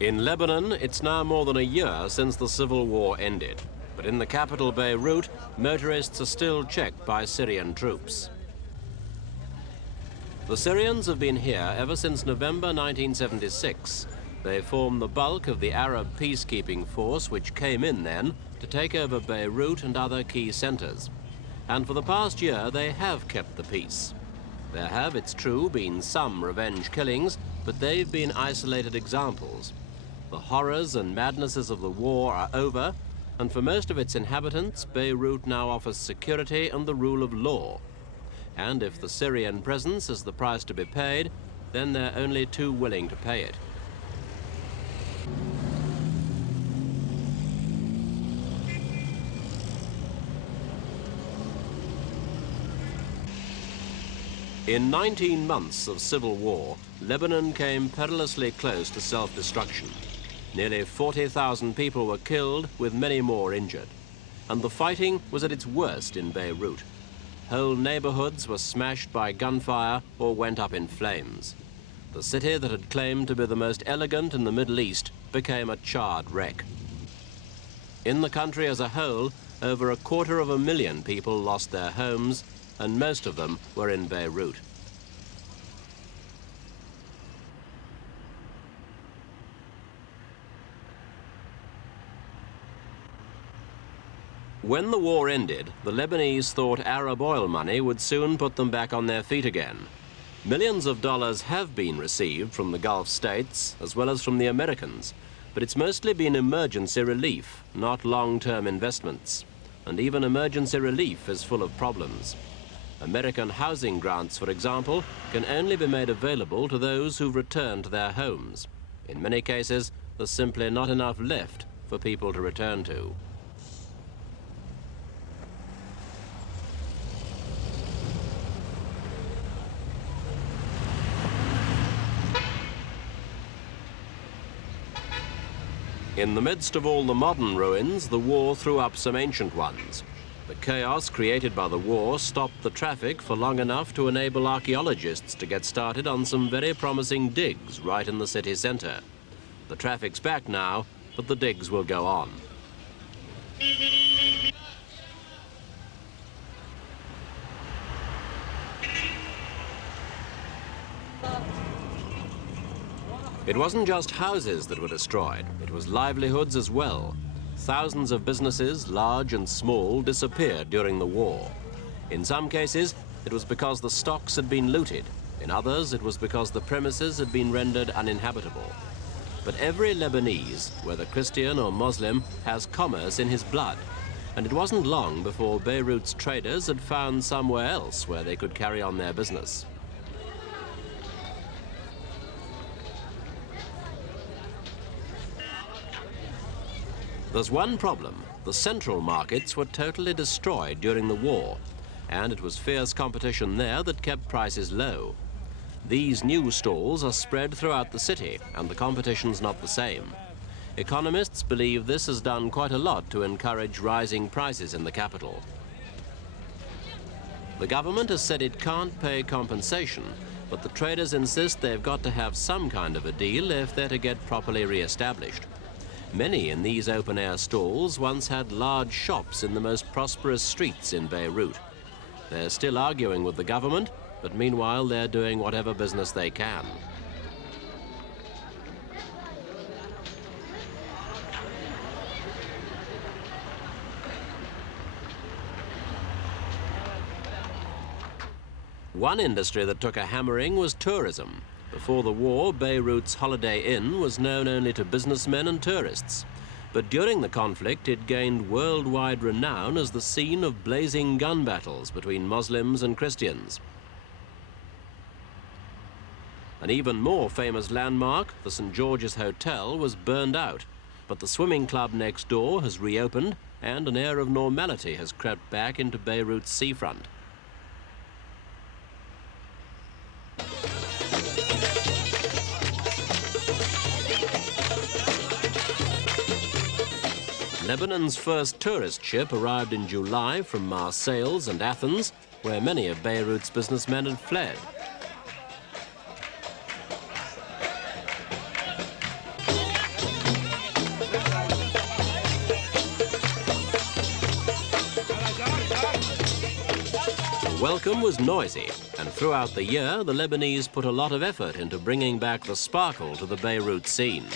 In Lebanon, it's now more than a year since the civil war ended. But in the capital, Beirut, motorists are still checked by Syrian troops. The Syrians have been here ever since November 1976. They form the bulk of the Arab peacekeeping force which came in then to take over Beirut and other key centers. And for the past year, they have kept the peace. There have, it's true, been some revenge killings, but they've been isolated examples. The horrors and madnesses of the war are over, and for most of its inhabitants, Beirut now offers security and the rule of law. And if the Syrian presence is the price to be paid, then they're only too willing to pay it. In 19 months of civil war, Lebanon came perilously close to self-destruction. Nearly 40,000 people were killed, with many more injured. And the fighting was at its worst in Beirut. Whole neighborhoods were smashed by gunfire or went up in flames. The city that had claimed to be the most elegant in the Middle East became a charred wreck. In the country as a whole, over 250,000 people lost their homes, and most of them were in Beirut. When the war ended, the Lebanese thought Arab oil money would soon put them back on their feet again. Millions of dollars have been received from the Gulf states, as well as from the Americans, but it's mostly been emergency relief, not long-term investments. And even emergency relief is full of problems. American housing grants, for example, can only be made available to those who've returned to their homes. In many cases, there's simply not enough left for people to return to. In the midst of all the modern ruins, the war threw up some ancient ones. The chaos created by the war stopped the traffic for long enough to enable archaeologists to get started on some very promising digs right in the city center. The traffic's back now, but the digs will go on. It wasn't just houses that were destroyed, it was livelihoods as well. Thousands of businesses, large and small, disappeared during the war. In some cases, it was because the stocks had been looted. In others, it was because the premises had been rendered uninhabitable. But every Lebanese, whether Christian or Muslim, has commerce in his blood. And it wasn't long before Beirut's traders had found somewhere else where they could carry on their business. There's one problem. The central markets were totally destroyed during the war, and it was fierce competition there that kept prices low. These new stalls are spread throughout the city, and the competition's not the same. Economists believe this has done quite a lot to encourage rising prices in the capital. The government has said it can't pay compensation, but the traders insist they've got to have some kind of a deal if they're to get properly re-established. Many in these open-air stalls once had large shops in the most prosperous streets in Beirut. They're still arguing with the government, but meanwhile they're doing whatever business they can. One industry that took a hammering was tourism. Before the war, Beirut's Holiday Inn was known only to businessmen and tourists. But during the conflict, it gained worldwide renown as the scene of blazing gun battles between Muslims and Christians. An even more famous landmark, the St. George's Hotel, was burned out. But the swimming club next door has reopened, and an air of normality has crept back into Beirut's seafront. Lebanon's first tourist ship arrived in July from Marseilles and Athens, where many of Beirut's businessmen had fled. welcome was noisy, and throughout the year, the Lebanese put a lot of effort into bringing back the sparkle to the Beirut scene.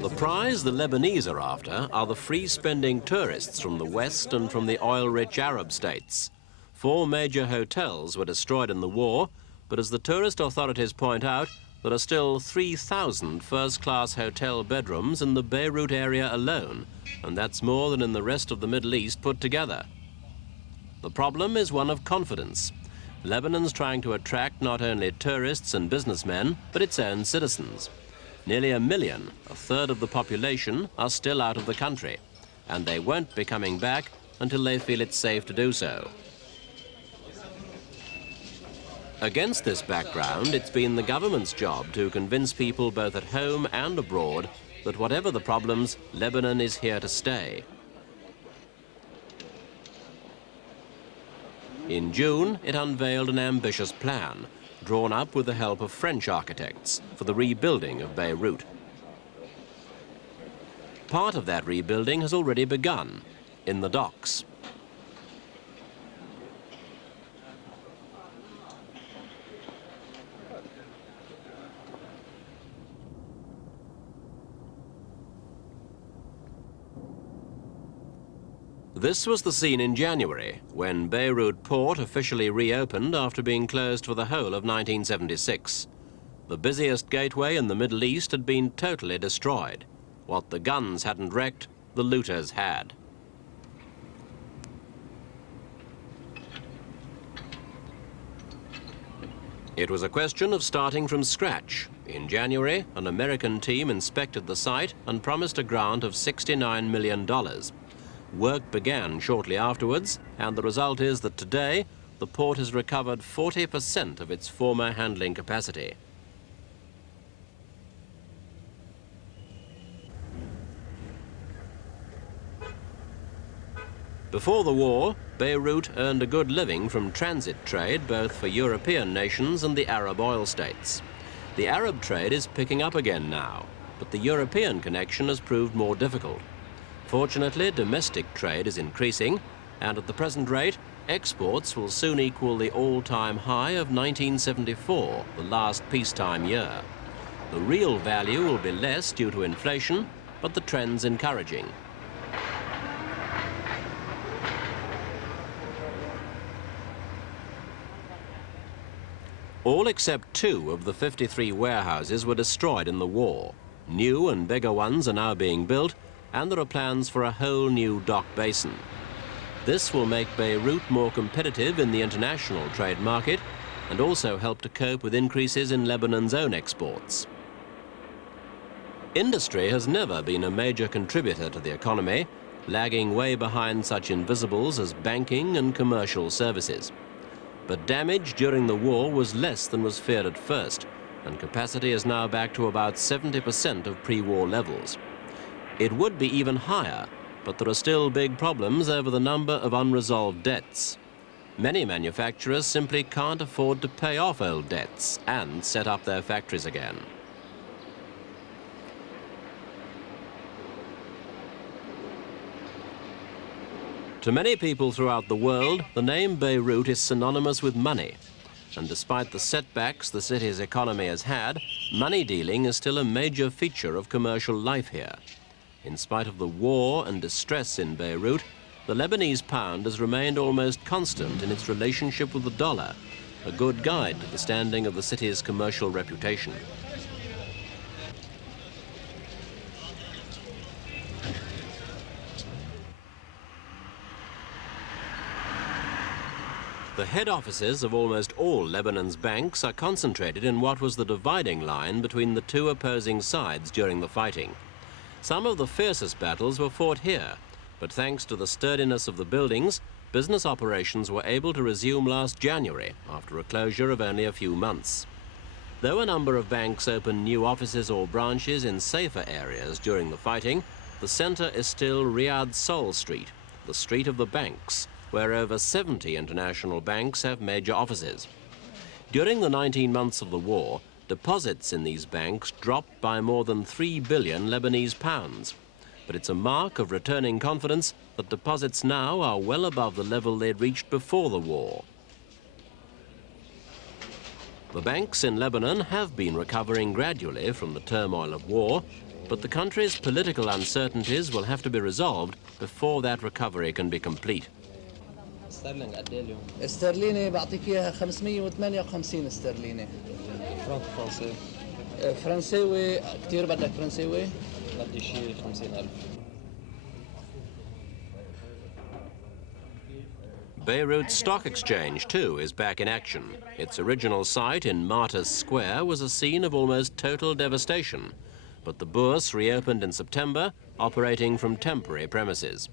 The prize the Lebanese are after are the free-spending tourists from the West and from the oil-rich Arab states. 4 major hotels were destroyed in the war, but as the tourist authorities point out, there are still 3,000 first-class hotel bedrooms in the Beirut area alone, and that's more than in the rest of the Middle East put together. The problem is one of confidence. Lebanon's trying to attract not only tourists and businessmen, but its own citizens. Nearly 1 million, a third of the population, are still out of the country, and they won't be coming back until they feel it's safe to do so. Against this background, it's been the government's job to convince people both at home and abroad that whatever the problems, Lebanon is here to stay. In June, it unveiled an ambitious plan, drawn up with the help of French architects, for the rebuilding of Beirut. Part of that rebuilding has already begun, in the docks. This was the scene in January, when Beirut port officially reopened after being closed for the whole of 1976. The busiest gateway in the Middle East had been totally destroyed. What the guns hadn't wrecked, the looters had. It was a question of starting from scratch. In January, an American team inspected the site and promised a grant of $69 million. Work began shortly afterwards, and the result is that today, the port has recovered 40% of its former handling capacity. Before the war, Beirut earned a good living from transit trade both for European nations and the Arab oil states. The Arab trade is picking up again now, but the European connection has proved more difficult. Fortunately, domestic trade is increasing, and at the present rate, exports will soon equal the all-time high of 1974, the last peacetime year. The real value will be less due to inflation, but the trend's encouraging. All except 2 of the 53 warehouses were destroyed in the war. New and bigger ones are now being built, and there are plans for a whole new dock basin. This will make Beirut more competitive in the international trade market and also help to cope with increases in Lebanon's own exports. Industry has never been a major contributor to the economy, lagging way behind such invisibles as banking and commercial services. But damage during the war was less than was feared at first, and capacity is now back to about 70% of pre-war levels. It would be even higher, but there are still big problems over the number of unresolved debts. Many manufacturers simply can't afford to pay off old debts and set up their factories again. To many people throughout the world, the name Beirut is synonymous with money. And despite the setbacks the city's economy has had, money dealing is still a major feature of commercial life here. In spite of the war and distress in Beirut, the Lebanese pound has remained almost constant in its relationship with the dollar, a good guide to the standing of the city's commercial reputation. The head offices of almost all Lebanon's banks are concentrated in what was the dividing line between the 2 opposing sides during the fighting. Some of the fiercest battles were fought here, but thanks to the sturdiness of the buildings, business operations were able to resume last January after a closure of only a few months. Though a number of banks opened new offices or branches in safer areas during the fighting, the center is still Riyadh Sol Street, the street of the banks, where over 70 international banks have major offices. During the 19 months of the war, deposits in these banks dropped by more than 3 billion Lebanese pounds. But it's a mark of returning confidence that deposits now are well above the level they'd reached before the war. The banks in Lebanon have been recovering gradually from the turmoil of war, but the country's political uncertainties will have to be resolved before that recovery can be complete. استرليني بعطيك اياها 558 استرليني. فرنك فرنسي. فرنساوي كثير بدك فرنساوي؟ بدي شيء 50,000. Beirut Stock Exchange, too, is back in action. Its original site in Martyrs Square was a scene of almost total devastation, but the Bourse reopened in September, operating from temporary premises.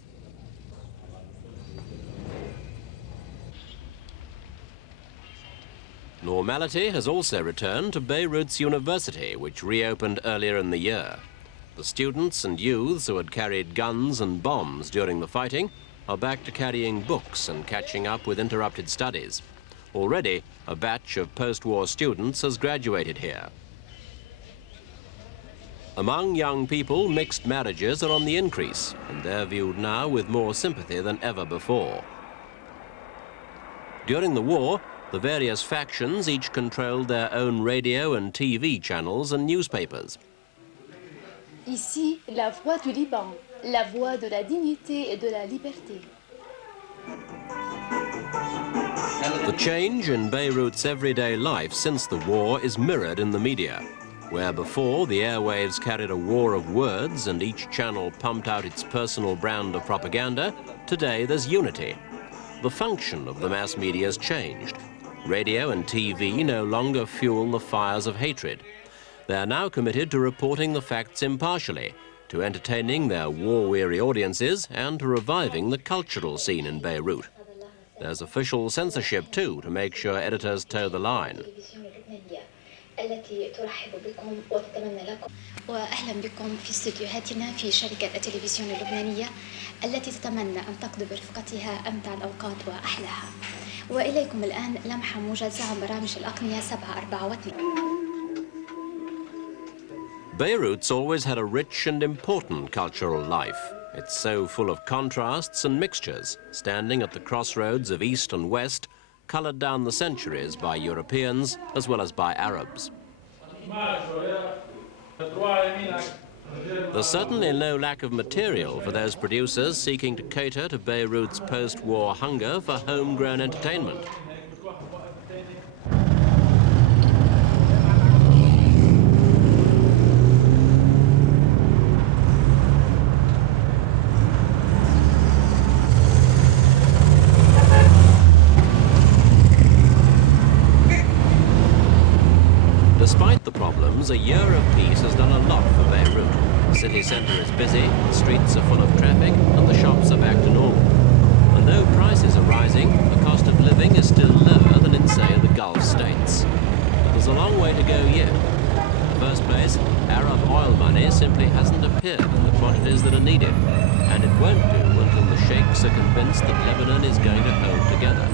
Normality has also returned to Beirut's university, which reopened earlier in the year. The students and youths who had carried guns and bombs during the fighting are back to carrying books and catching up with interrupted studies. Already, a batch of post-war students has graduated here. Among young people, mixed marriages are on the increase, and they're viewed now with more sympathy than ever before. During the war, the various factions each controlled their own radio and TV channels and newspapers. Ici, la voix du Liban, la voix de la dignité et de la liberté. The change in Beirut's everyday life since the war is mirrored in the media. Where before the airwaves carried a war of words and each channel pumped out its personal brand of propaganda, today there's unity. The function of the mass media has changed. Radio and TV no longer fuel the fires of hatred. They are now committed to reporting the facts impartially, to entertaining their war-weary audiences and to reviving the cultural scene in Beirut. There's official censorship, too, to make sure editors toe the line. التي ترحب بكم وتتمنى لكم وأهلا بكم في استديوهاتنا في شركة التلفزيون اللبنانية التي تتمنى أن تقضي برفقتها أمتع الأوقات وأحلاها. وإليكم الآن لمحة موجزة عن برامج الأقنية 7 4 و2. Beirut's always had a rich and important cultural life. It's so full of contrasts and mixtures, standing at the crossroads of East and West, colored down the centuries by Europeans as well as by Arabs. There's certainly no lack of material for those producers seeking to cater to Beirut's post-war hunger for homegrown entertainment. Despite the problems, a year of peace has done a lot for Beirut. The city centre is busy, the streets are full of traffic, and the shops are back to normal. And though prices are rising, the cost of living is still lower than in, say, the Gulf states. But there's a long way to go yet. In the first place, Arab oil money simply hasn't appeared in the quantities that are needed. And it won't do until the sheikhs are convinced that Lebanon is going to hold together.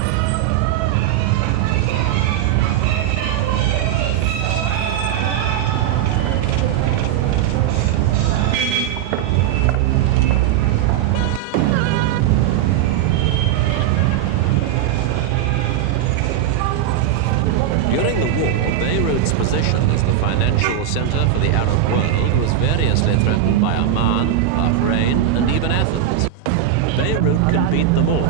During the war, Beirut's position as the financial center for the Arab world was variously threatened by Amman, Bahrain, and even Athens. Beirut can beat them all,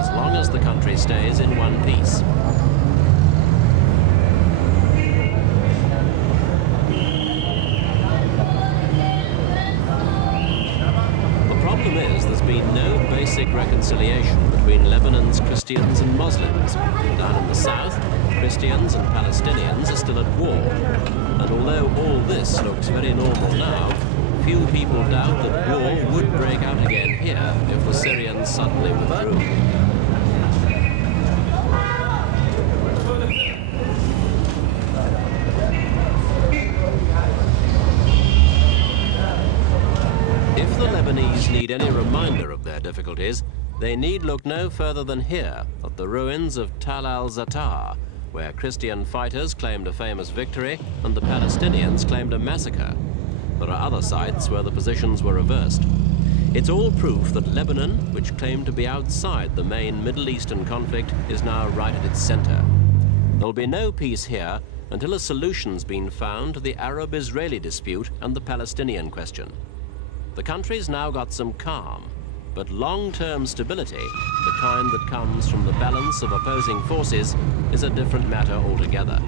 as long as the country stays in one piece. The problem is there's been no basic reconciliation between Lebanon's Christians and Muslims. Down in the south, Christians and Palestinians are still at war. And although all this looks very normal now, few people doubt that war would break out again here if the Syrians suddenly withdrew. need any reminder of their difficulties, they need look no further than here, at the ruins of Tal al-Zatar, where Christian fighters claimed a famous victory and the Palestinians claimed a massacre. There are other sites where the positions were reversed. It's all proof that Lebanon, which claimed to be outside the main Middle Eastern conflict, is now right at its center. There'll be no peace here until a solution's been found to the Arab-Israeli dispute and the Palestinian question. The country's now got some calm, but long-term stability, the kind that comes from the balance of opposing forces, is a different matter altogether.